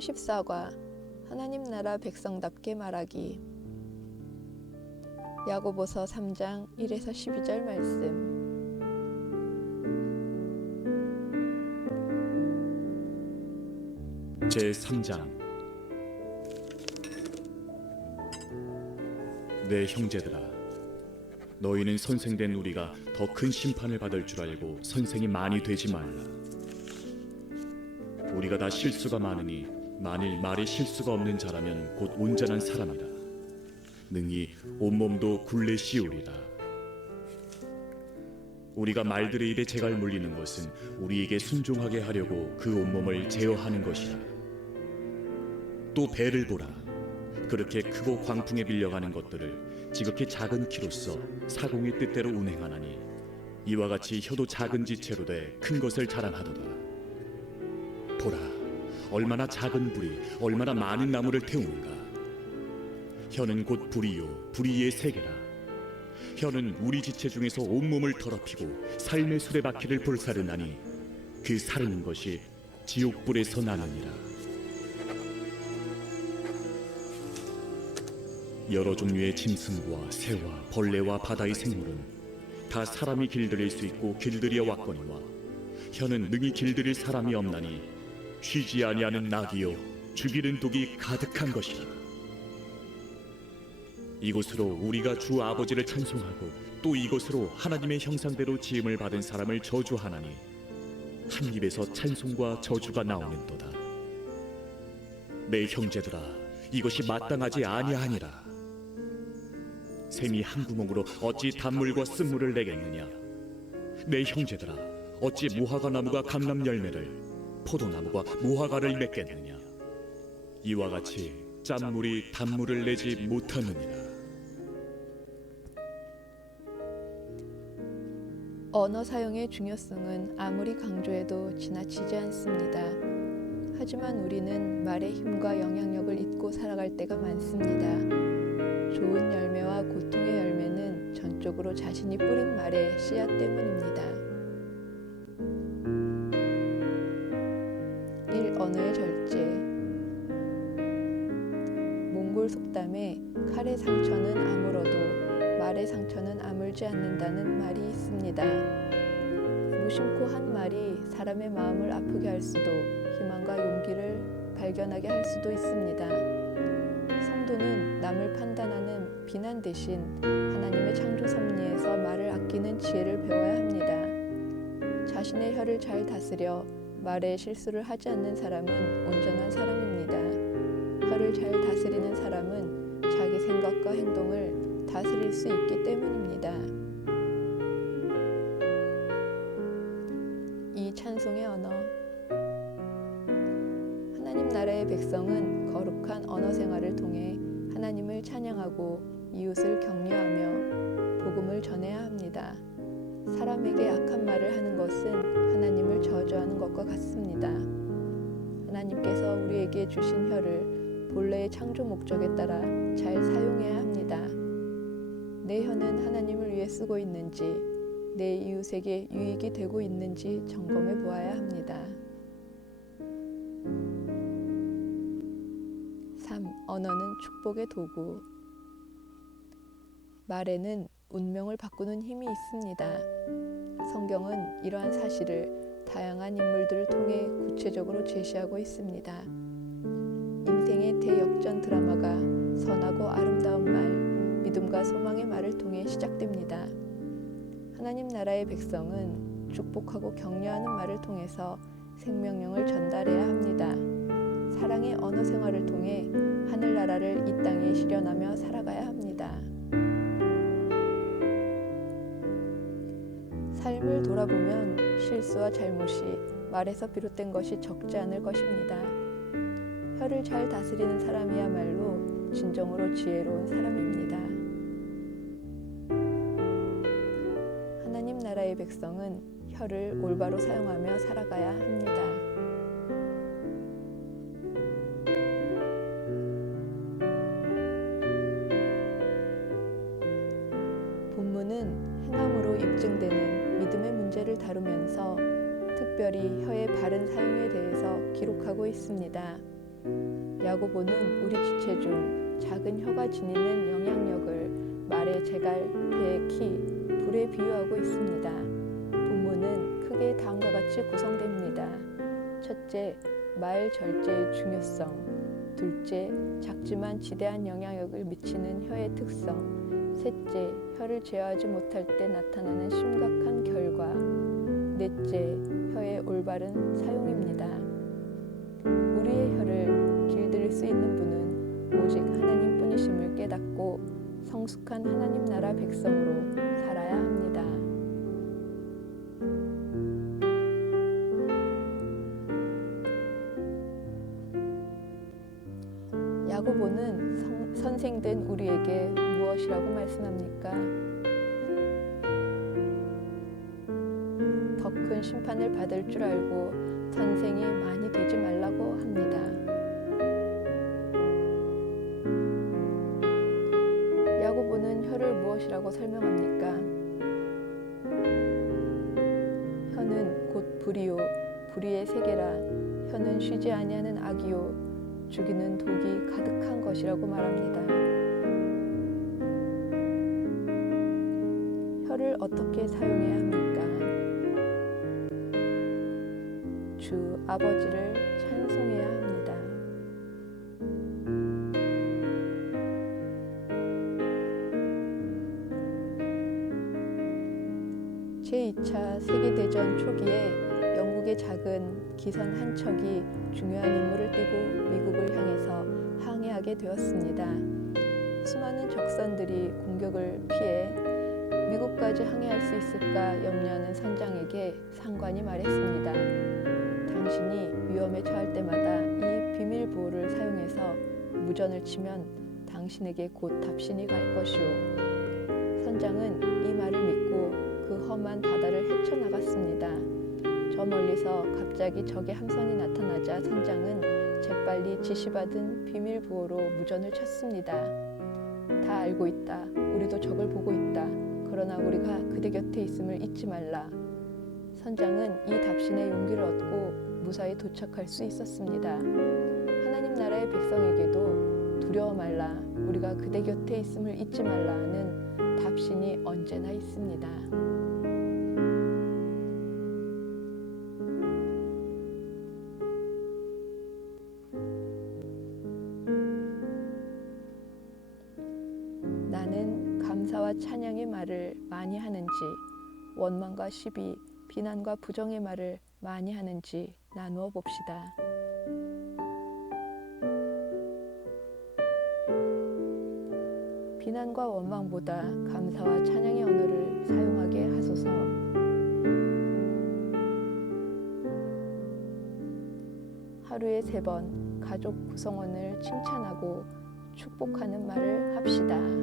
제34과 하나님 나라 백성답게 말하기. 야고보서 3장 1에서 12절 말씀. 제3장. 내 형제들아, 너희는 선생된 우리가 더 큰 심판을 받을 줄 알고 선생이 많이 되지 말라. 우리가 다 실수가 많으니 만일 말에 실수가 없는 자라면 곧 온전한 사람이라. 능히 온몸도 굴레 씌우리라. 우리가 말들의 입에 재갈 물리는 것은 우리에게 순종하게 하려고 그 온몸을 제어하는 것이라. 또 배를 보라. 그렇게 크고 광풍에 밀려가는 것들을 지극히 작은 키로써 사공의 뜻대로 운행하나니 이와 같이 혀도 작은 지체로 돼 큰 것을 자랑하도다. 보라, 얼마나 작은 불이 얼마나 많은 나무를 태우는가. 혀는 곧 불이요 불이의 세계라. 혀는 우리 지체 중에서 온몸을 더럽히고 삶의 수레바퀴를 불사르나니 그 사르는 것이 지옥불에서 나느니라. 여러 종류의 짐승과 새와 벌레와 바다의 생물은 다 사람이 길들일 수 있고 길들여 왔거니와 혀는 능히 길들일 사람이 없나니 쉬지 아니하는 낙이요 죽이는 독이 가득한 것이라. 이곳으로 우리가 주 아버지를 찬송하고 또 이곳으로 하나님의 형상대로 지음을 받은 사람을 저주하나니 한 입에서 찬송과 저주가 나오는도다. 내 형제들아, 이것이 마땅하지 아니하니라. 샘이 한 구멍으로 어찌 단물과 쓴물을 내겠느냐. 내 형제들아, 어찌 무화과 나무가 감람 열매를 포도나무가 무화과를 맺겠느냐. 이와 같이 짠물이 단물을 내지 못하느니라. 언어 사용의 중요성은 아무리 강조해도 지나치지 않습니다. 하지만 우리는 말의 힘과 영향력을 잊고 살아갈 때가 많습니다. 좋은 열매와 고통의 열매는 전적으로 자신이 뿌린 말의 씨앗 때문입니다. 1. 언어의 절제. 몽골 속담에 칼의 상처는 아물어도 말의 상처는 아물지 않는다는 말이 있습니다. 무심코 한 말이 사람의 마음을 아프게 할 수도 희망과 용기를 발견하게 할 수도 있습니다. 성도는 남을 판단하는 비난 대신 하나님의 창조 섭리에서 말을 아끼는 지혜를 배워야 합니다. 자신의 혀를 잘 다스려 말에 실수를 하지 않는 사람은 온전한 사람입니다. 혀를 잘 다스리는 사람은 자기 생각과 행동을 다스릴 수 있기 때문입니다. 이 찬송의 언어. 하나님 나라의 백성은 거룩한 언어 생활을 통해 하나님을 찬양하고 이웃을 격려하며 복음을 전해야 합니다. 사람에게 악한 말을 하는 것은 하나님을 저주하는 것과 같습니다. 하나님께서 우리에게 주신 혀를 본래의 창조 목적에 따라 잘 사용해야 합니다. 내 혀는 하나님을 위해 쓰고 있는지, 내 이웃에게 유익이 되고 있는지 점검해 보아야 합니다. 3. 언어는 축복의 도구. 말에는 운명을 바꾸는 힘이 있습니다. 성경은 이러한 사실을 다양한 인물들을 통해 구체적으로 제시하고 있습니다. 인생의 대역전 드라마가 선하고 아름다운 말, 믿음과 소망의 말을 통해 시작됩니다. 하나님 나라의 백성은 축복하고 격려하는 말을 통해서 생명력을 전달해야 합니다. 사랑의 언어 생활을 통해 하늘나라를 이 땅에 실현하며 살아가야 합니다. 삶을 돌아보면 실수와 잘못이 말에서 비롯된 것이 적지 않을 것입니다. 혀를 잘 다스리는 사람이야말로 진정으로 지혜로운 사람입니다. 하나님 나라의 백성은 혀를 올바로 사용하며 살아가야 합니다. 본문은 행함으로 입증되는 믿음의 문제를 다루면서 특별히 혀의 바른 사용에 대해서 기록하고 있습니다. 야고보는 우리 지체 중 작은 혀가 지니는 영향력을 말의 재갈, 배의 키, 불에 비유하고 있습니다. 본문은 크게 다음과 같이 구성됩니다. 첫째, 말 절제의 중요성. 둘째, 작지만 지대한 영향력을 미치는 혀의 특성. 셋째, 혀를 제어하지 못할 때 나타나는 심각한 결과. 넷째, 혀의 올바른 사용입니다. 우리의 혀를 길들일 수 있는 분은 오직 하나님뿐이심을 깨닫고 성숙한 하나님 나라 백성으로 살아야 합니다. 야고보는 선생된 우리에게 무엇이라고 말씀합니까? 더 큰 심판을 받을 줄 알고 선생이 많이 되지 말라고 합니다. 야고보는 혀를 무엇이라고 설명합니까? 혀는 곧 불이요 불의의 세계라. 혀는 쉬지 아니하는 악이요 죽이는 독이 가득한 것이라고 말합니다. 혀를 어떻게 사용해야 합니까? 주 아버지를 찬송해야 합니다. 제2차 세계대전 초기에 영국의 작은 기선 한 척이 중요한 임무를 띠고 미국을 향해서 항해하게 되었습니다. 수많은 적선들이 공격을 피해 미국까지 항해할 수 있을까 염려하는 선장에게 상관이 말했습니다. 당신이 위험에 처할 때마다 이 비밀 보호를 사용해서 무전을 치면 당신에게 곧 답신이 갈 것이오. 선장은 이 말을 믿고 그 험한 바다를 헤쳐나갔습니다. 저 멀리서 갑자기 적의 함선이 나타나자 선장은 재빨리 지시받은 비밀 보호로 무전을 쳤습니다. 다 알고 있다. 우리도 적을 보고 있다. 그러나 우리가 그대 곁에 있음을 잊지 말라. 선장은 이 답신의 용기를 얻고 무사히 도착할 수 있었습니다. 하나님 나라의 백성에게도 두려워 말라. 우리가 그대 곁에 있음을 잊지 말라는 답신이 언제나 있습니다. 나는 감사와 찬양의 말을 많이 하는지 원망과 시비, 비난과 부정의 말을 많이 하는지 나누어 봅시다. 비난과 원망보다 감사와 찬양의 언어를 사용하게 하소서. 하루에 3번 가족 구성원을 칭찬하고 축복하는 말을 합시다.